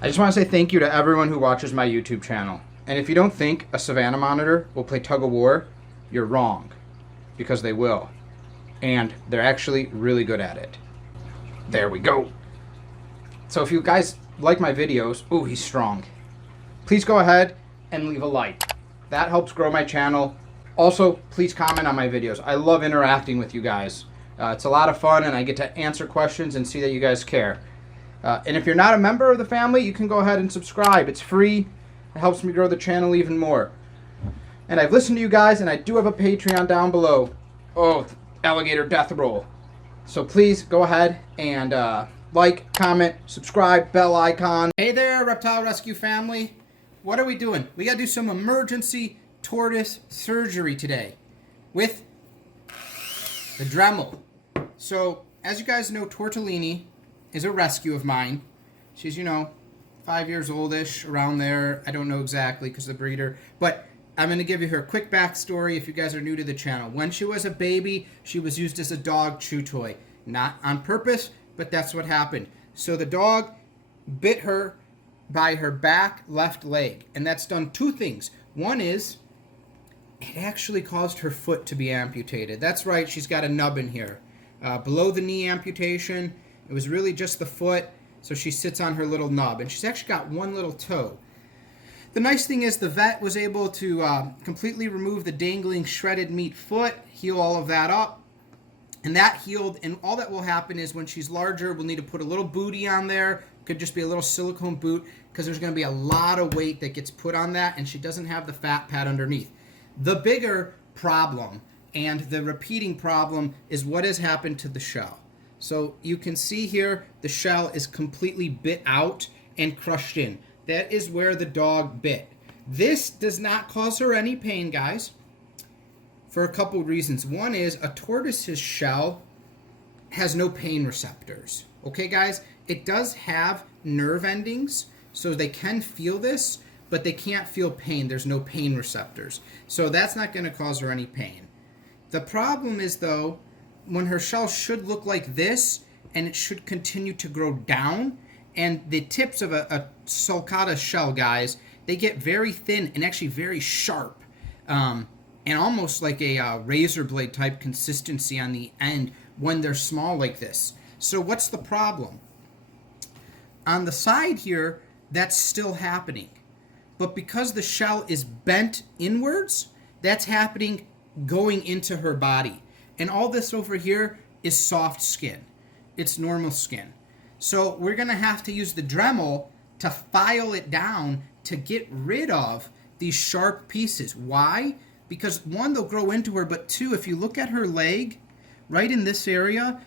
I just want to say thank you to everyone who watches my YouTube channel. And if you don't think a Savannah monitor will play tug of war, you're wrong. Because they will. And they're actually really good at it. There we go. So if you guys like my videos, ooh, he's strong. Please go ahead and leave a like. That helps grow my channel. Also, please comment on my videos. I love interacting with you guys. It's a lot of fun, and I get to answer questions and see that you guys care. And if you're not a member of the family, you can go ahead and subscribe. It's free. It helps me grow the channel even more. And I've listened to you guys, and I do have a Patreon down below. Oh, alligator death roll. So please go ahead and like, comment, subscribe, bell icon. Hey there, Reptile Rescue family. What are we doing? We got to do some emergency tortoise surgery today with the Dremel. So, as you guys know, Tortellini is a rescue of mine. She's, 5 years oldish, around there. I don't know exactly because of the breeder. But I'm going to give you her quick backstory if you guys are new to the channel. When she was a baby, she was used as a dog chew toy. Not on purpose, but that's what happened. So the dog bit her by her back left leg. And that's done two things. One is, it actually caused her foot to be amputated. That's right, she's got a nub in here. Below the knee amputation, it was really just the foot, so she sits on her little nub. And she's actually got one little toe. The nice thing is the vet was able to completely remove the dangling shredded meat foot, heal all of that up. And that healed, and all that will happen is when she's larger, we'll need to put a little booty on there. Could just be a little silicone boot, because there's going to be a lot of weight that gets put on that, and she doesn't have the fat pad underneath. The bigger problem, and the repeating problem, is what has happened to the shell. So you can see here, the shell is completely bit out and crushed in. That is where the dog bit. This does not cause her any pain, guys, for a couple reasons. One is a tortoise's shell has no pain receptors. Okay, guys? It does have nerve endings, so they can feel this, but they can't feel pain. There's no pain receptors. So that's not going to cause her any pain. The problem is, though, when her shell should look like this, and it should continue to grow down, and the tips of a sulcata shell, guys, they get very thin and actually very sharp, and almost like a razor blade type consistency on the end when they're small like this. So what's the problem? On the side here, that's still happening. But because the shell is bent inwards, that's happening going into her body. And all this over here is soft skin. It's normal skin. So we're going to have to use the Dremel to file it down to get rid of these sharp pieces. Why? Because one, they'll grow into her, but two, if you look at her leg, right in this area,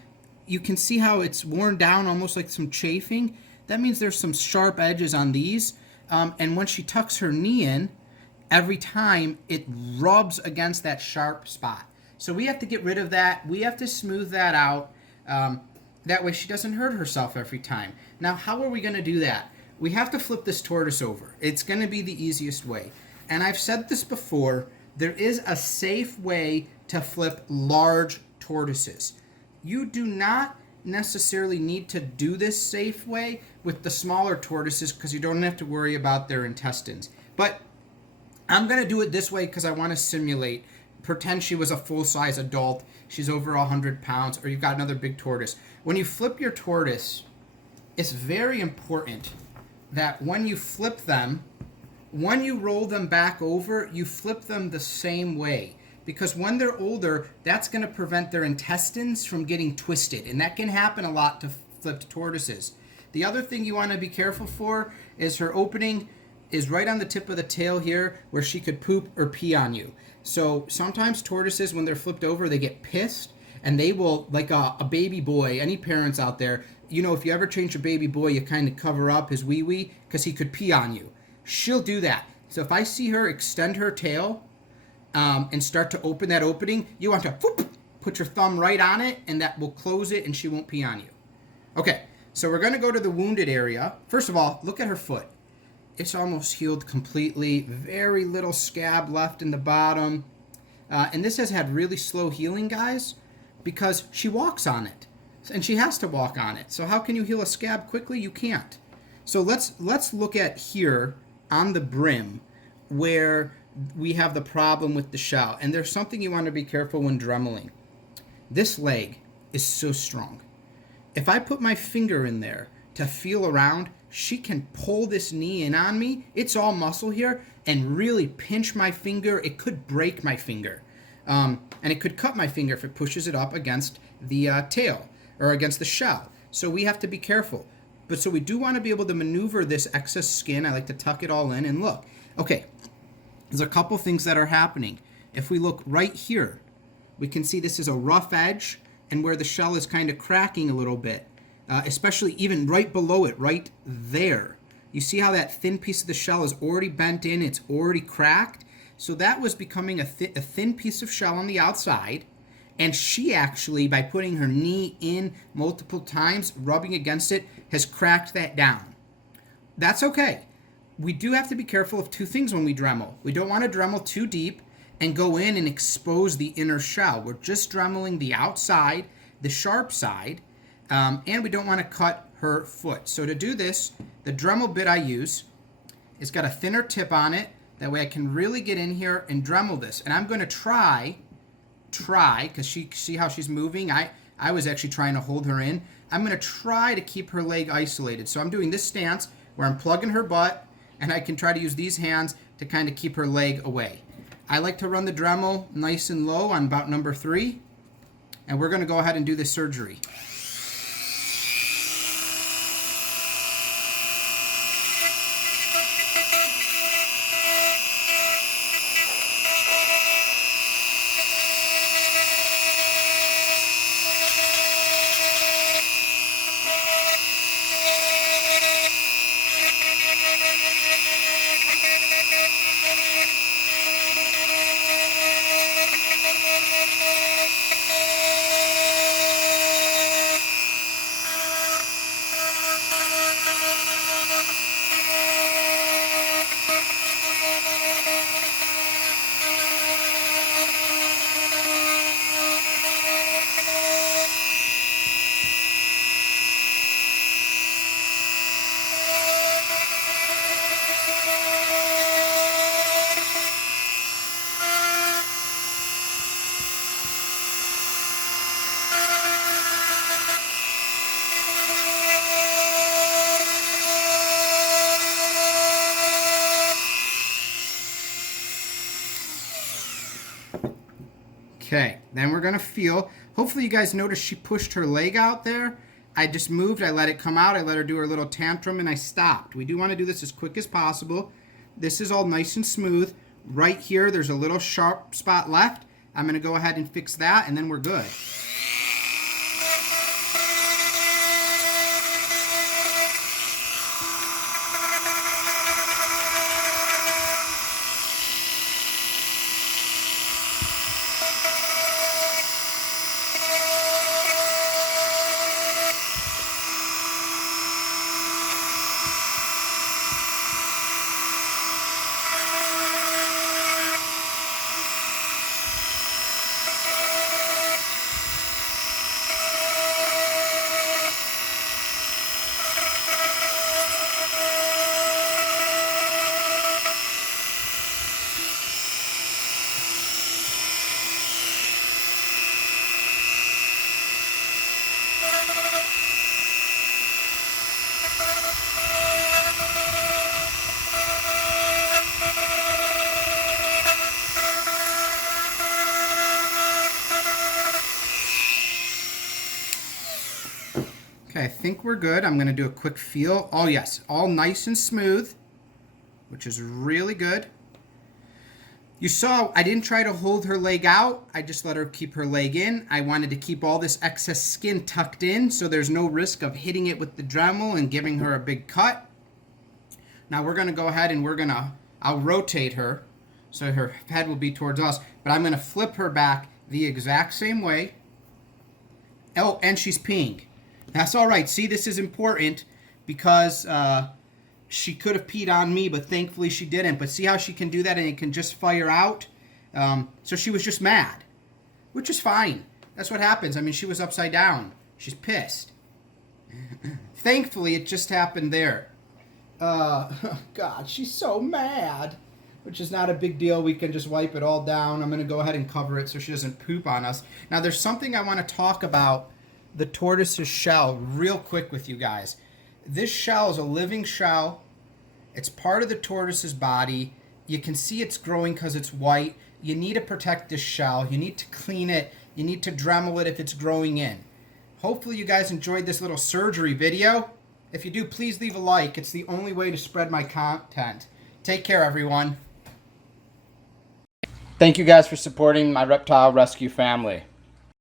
you can see how it's worn down, almost like some chafing. That means there's some sharp edges on these. And when she tucks her knee in, every time it rubs against that sharp spot. So we have to get rid of that. We have to smooth that out. That way she doesn't hurt herself every time. Now, how are we going to do that? We have to flip this tortoise over. It's going to be the easiest way. And I've said this before, there is a safe way to flip large tortoises. You do not necessarily need to do this safe way with the smaller tortoises because you don't have to worry about their intestines. But I'm going to do it this way because I want to simulate. Pretend she was a full-size adult. She's over 100 pounds, or you've got another big tortoise. When you flip your tortoise, it's very important that when you flip them, when you roll them back over, you flip them the same way. Because when they're older, that's going to prevent their intestines from getting twisted. And that can happen a lot to flipped tortoises. The other thing you want to be careful for is her opening is right on the tip of the tail here where she could poop or pee on you. So sometimes tortoises, when they're flipped over, they get pissed. And they will, like a baby boy, any parents out there, if you ever change a baby boy, you kind of cover up his wee-wee because he could pee on you. She'll do that. So if I see her extend her tail, and start to open that opening, you want to put your thumb right on it, and that will close it, and she won't pee on you. Okay, so we're going to go to the wounded area. First of all, look at her foot. It's almost healed completely. Very little scab left in the bottom. And this has had really slow healing, guys, because she walks on it. And she has to walk on it. So how can you heal a scab quickly? You can't. So let's look at here on the brim where we have the problem with the shell. And there's something you want to be careful when dremeling. This leg is so strong. If I put my finger in there to feel around, she can pull this knee in on me. It's all muscle here, and really pinch my finger. It could break my finger. And it could cut my finger if it pushes it up against the tail or against the shell. So we have to be careful. But so we do want to be able to maneuver this excess skin. I like to tuck it all in and look. Okay, there's a couple things that are happening. If we look right here, we can see this is a rough edge and where the shell is kind of cracking a little bit, especially even right below it, right there. You see how that thin piece of the shell is already bent in, it's already cracked? So that was becoming a thin piece of shell on the outside, and she actually, by putting her knee in multiple times, rubbing against it, has cracked that down. That's okay. We do have to be careful of two things when we Dremel. We don't want to Dremel too deep and go in and expose the inner shell. We're just Dremeling the outside, the sharp side, and we don't want to cut her foot. So to do this, the Dremel bit I use, it's got a thinner tip on it. That way I can really get in here and Dremel this. And I'm going to try, because see how she's moving? I was actually trying to hold her in. I'm going to try to keep her leg isolated. So I'm doing this stance where I'm plugging her butt, and I can try to use these hands to kind of keep her leg away. I like to run the Dremel nice and low on about number 3, and we're going to go ahead and do this surgery. Okay, then we're going to feel. Hopefully you guys noticed she pushed her leg out there. I just moved, I let it come out, I let her do her little tantrum, and I stopped. We do want to do this as quick as possible. This is all nice and smooth. Right here, there's a little sharp spot left. I'm going to go ahead and fix that, and then we're good. Okay, I think we're good. I'm going to do a quick feel. Oh yes, all nice and smooth, which is really good. You saw I didn't try to hold her leg out. I just let her keep her leg in. I wanted to keep all this excess skin tucked in so there's no risk of hitting it with the Dremel and giving her a big cut. Now we're going to go ahead and I'll rotate her so her head will be towards us, but I'm going to flip her back the exact same way. Oh, and she's peeing. That's all right. See, this is important because she could have peed on me, but thankfully she didn't. But see how she can do that and it can just fire out? So she was just mad, which is fine. That's what happens. I mean, she was upside down. She's pissed. Thankfully, it just happened there. God, she's so mad. Which is not a big deal. We can just wipe it all down. I'm going to go ahead and cover it so she doesn't poop on us. Now, there's something I want to talk about the tortoise's shell real quick with you guys. This shell is a living shell. It's part of the tortoise's body. You can see it's growing because it's white. You need to protect this shell. You need to clean it. You need to Dremel it if it's growing in. Hopefully you guys enjoyed this little surgery video. If you do, please leave a like. It's the only way to spread my content. Take care, everyone. Thank you guys for supporting my reptile rescue family.